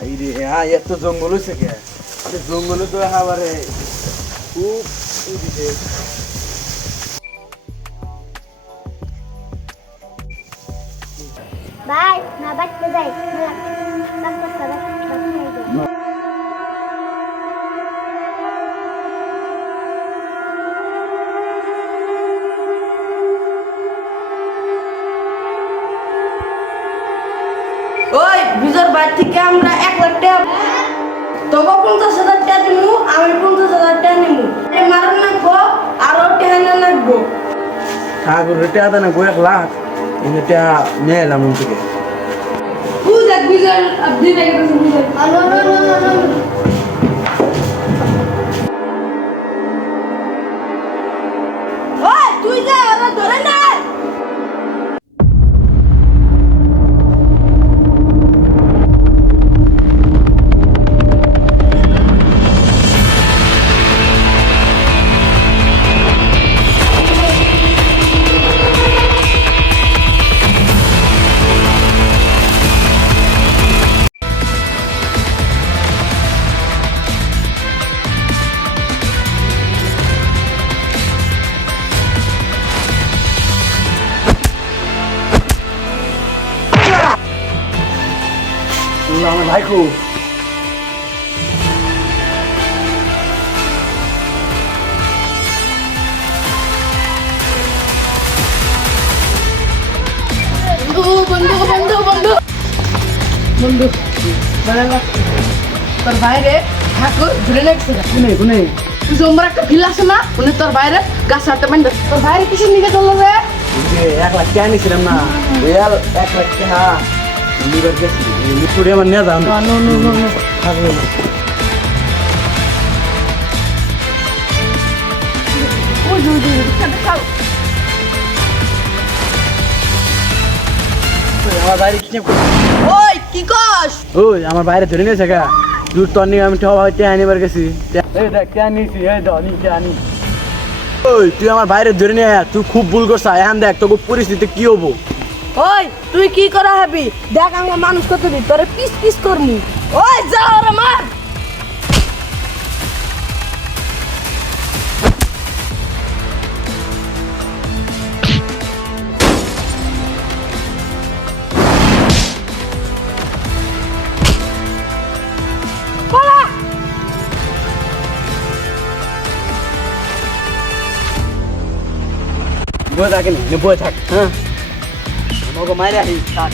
আইরে এত জঙ্গল হয়েছে কে? জঙ্গলে তো একেবারে খুব দিছে। ভাই না বাচ্চা যাই ওই বিজর বাড়ি থেকে আমরা 1 লাখ টাকা তবু 50,000 টাকা দিমু, আমি 50,000 টাকা নিমু। এই মারণ লাগবো আরো টাকা না লাগবো। ঠাকুর রেটা দেয় না 1 লাখ, এটা নিয়ে এলাম মন থেকে। দেখ বিজর আপনি দেখে বিজর ওই তুই যা ওরা ধরে না। আমার ভাই খুব বন্ধু তোর বাইরে ঠাকুর ধরে লাগছে কোনে কোনে তুই জম্বার একটা ফিল আছে না উনি তোর বাইরে গাছ হাতে বান্ধে তোর বাইরে কিসের নিকে চললো রে? 1 লাখ টাকা নিয়েছিলাম না, 1 লাখ টাকা লিবার গেছি মিটুরে আমার নিয়ে যাও না। আমার বাইরে কি ওই কি কস? ওই আমার বাইরে ধরে নিয়েছে গা দূর তোর নিয়ে আমি টেয়া আনিবার গেছি। এই দেখ টেয়া নিয়েছি, এই ধনি টেয়া নি। ওই তুই আমার বাইরে ধরে নিয়ে আয়, তুই খুব ভুল করছ। এখন দেখ তোকে পরিস্থিতি কি হবো। ওই তুই কি করা হবি দেখ আমার মানুষ কত দি তোরে পিস পিস করমু। ওই যা ওরে মার। বয়ে থাকেন বয়ে থাক। হ্যাঁ আমাকে মাইরে আসিস থাক।